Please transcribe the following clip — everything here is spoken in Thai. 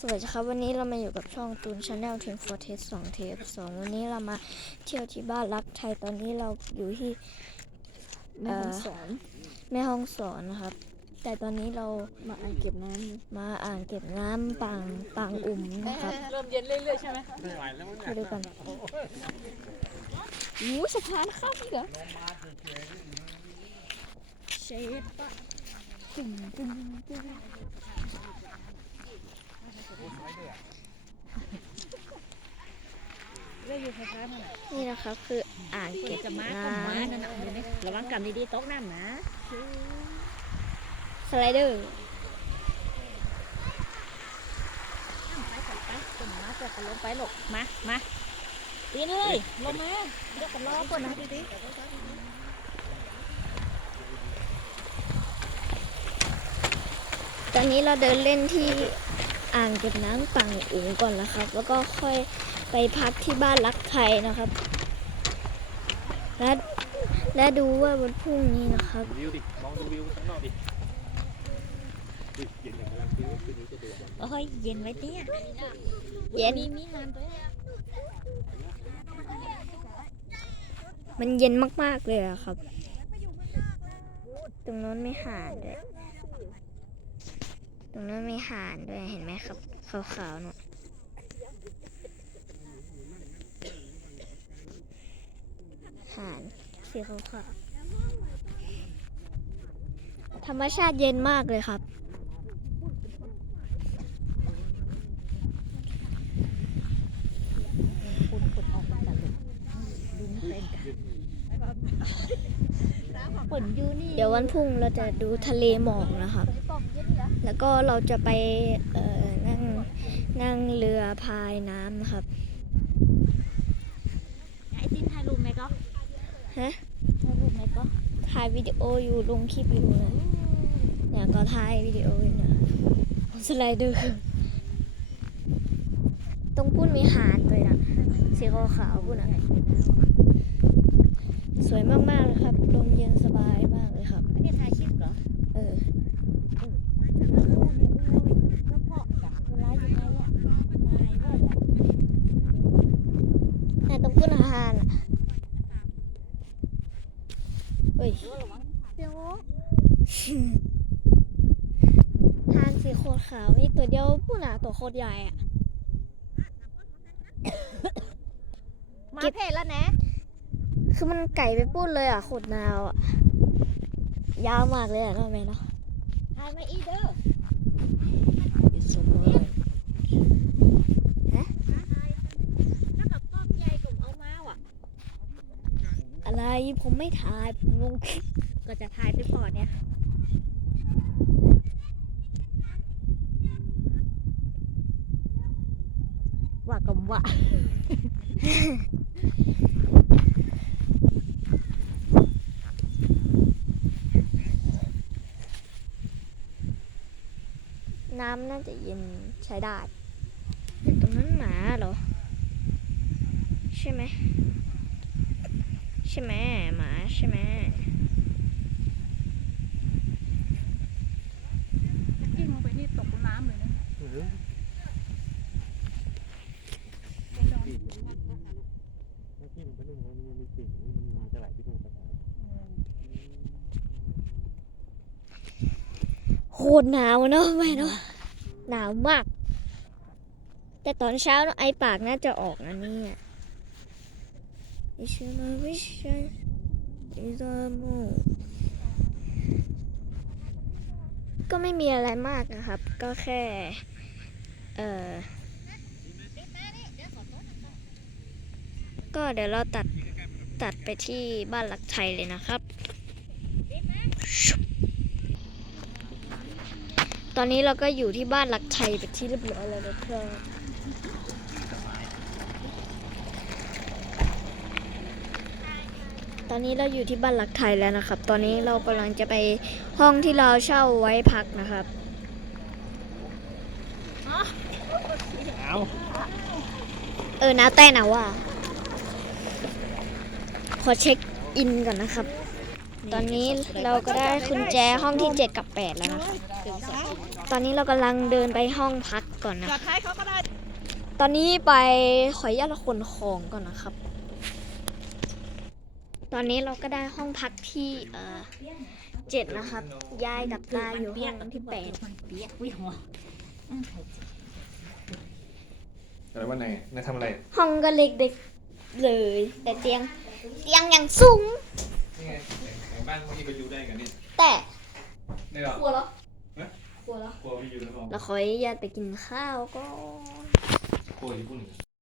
สวัสดีครับวันนี้เรามาอยู่กับช่องตูนชาแนลเทนฟอร์เทสสองเทปสองวันนี้เรามาเที่ยวที่บ้านรักไทยตอนนี้เราอยู่ที่แม่ห้องสอนแม่ห้องสอนนะครับ แต่ตอนนี้เรามาอ่างเก็บน้มาอ่างเก็บน้ำปางปางอุ่มนะครับำเริ่มเย็นเรื่อยๆใช่ไหมไปดูกันอู้สะพานข้ามอีกเหรอเชฟปะตึงตึงตึง เรื่องอยู่สะพามันนี่นะครับคืออ่างเก็บจะมาน้กับม้านั่นนะเห็นไหมระวังกันดีๆตกน้ำนะำสไลเดอร์ไปก่อนไปต้นม้จะกันลงไปหลกมามาปีนเลยลงมาเดี๋ยวกันรอก่อนนะดีตอนนี้เราเดินเล่นที่ อ่างเก็บน้ำปางอุ่มก่อนนะครับ แล้วก็ค่อยไปพักที่บ้านรักไทยนะครับ และและดูว่าวันพรุ่งนี้นะครับ วิวดิ มองดูวิวข้างนอกดิดิเย็นอย่างกำลังคิดว่าคืนนี้จะเดือดๆโอ้ยเย็นไว้เนี่ย เย็นมีมีงานด้วยมันเย็นมาก ๆ เลยอะครับ ตรงโน้นไม่ห่านด้วยต รงโน้นไม่ห่านด้วยเห็นไหมครับขาวๆเนาะห่านสีขาวๆธรรมชาติเย็นมากเลยครับเป็นฝนอยู่นี่เดี๋ยววันพรุ่งเราจะดูทะเลหมอกนะครับ แล้วก็เราจะไปเอ่อนั่งนั่งเรือพายน้ำนะครับไอ้จินถ่ายรูปไหมก็ฮะถ่ายรูปไหมก็ถ่ายวิดีโออยู่ลงคลิปอยู่นะเนี่ยก็ถ่ายวิดีโออยู่นะสไลเดอร์ตรงปุ้นมีหาดเลยนะสีขาวๆปุ้นอะสวยมากๆเลยครับลมเย็นสบายมากเลยครับอันนี้ถ่ายคลิปเหรอ เออ แต่ตรงปุ้นอาหารอะ เฮ้ยเดี๋ยวหานสีโคตรขาวมีตัวเดียวปุ้นอะตัวโคตรใหญ่อะมาเพจแล้วนะ คือมันไก่ไปปุ้นเลยอะโคตรนาวอะ ยาวมากเลยอะเนาะแม่เนาะถ่ายมาอีเด้อ It's so good ถ้ากับต้นใหญ่กับเอามาว่ะ อะไร ผมไม่ถ่าย ผมลงก็จะถ่ายไปก่อนเนี่ยว่ากับว่าน้ำน่าจะเย็นใช้ได้ตรงนั้นหมาเหรอ ใช่ไหม ช่ไหมหมาใช่ไหมกิ้งลงไปนี่ตกน้ำเลยนะที่มันเป็นเรื่องมันมีสิ่งมันมาจะไหลไปดูสะพานโคตรหนาวเนาะแม่เนาะหนาวมาก แต่ตอนเช้าเนอะไอปากน่าจะออกนะเนี่ย It's my vision is a moon ก็ไม่มีอะไรมากนะครับ ก็แค่ เออก็เดี๋ยวเราตัดตัดไปที่บ้านหลักไทยเลยนะครับ ตอนนี้เราก็อยู่ที่บ้านหลักไทยเป็นที่เรียบร้อยแล้วนะครับ ตอนนี้เราอยู่ที่บ้านหลักไทยแล้วนะครับ ตอนนี้เรากำลังจะไปห้องที่เราเช่าไว้พักนะครับ เอาเออหนาวแต่หนาวว่ะขอเช็คอินก่อนนะครับ ตอนนี้เราก็ได้กุญแจห้องที่ 7 กับ 8 แล้วนะครับไปถึงสองตอนนี้เรากำลังเดินไปห้องพักก่อนนะ จอดท้ายเขาก็ได้ ตอนนี้ไปขออนุญาตขนของก่อนนะครับ ตอนนี้เราก็ได้ห้องพักที่เอ่อเจ็ดนะครับ ยายกับตาอยู่ห้องที่แปดมันเปียกวิหัวอะไรว่าไหนนายทำอะไร ห้องก็เล็กเด็กเลย แต่เตียงเตียงอย่างสูงนี่ไงบ้านพวกนี้ก็อยู่ได้กันนี่แต่นี่เหรอครัวเหรอฮะครัวเหรอครัวพี่อยู่นะพ่อเราขออนุญาตไปกินข้าวก็ครัวอยู่พวกนี้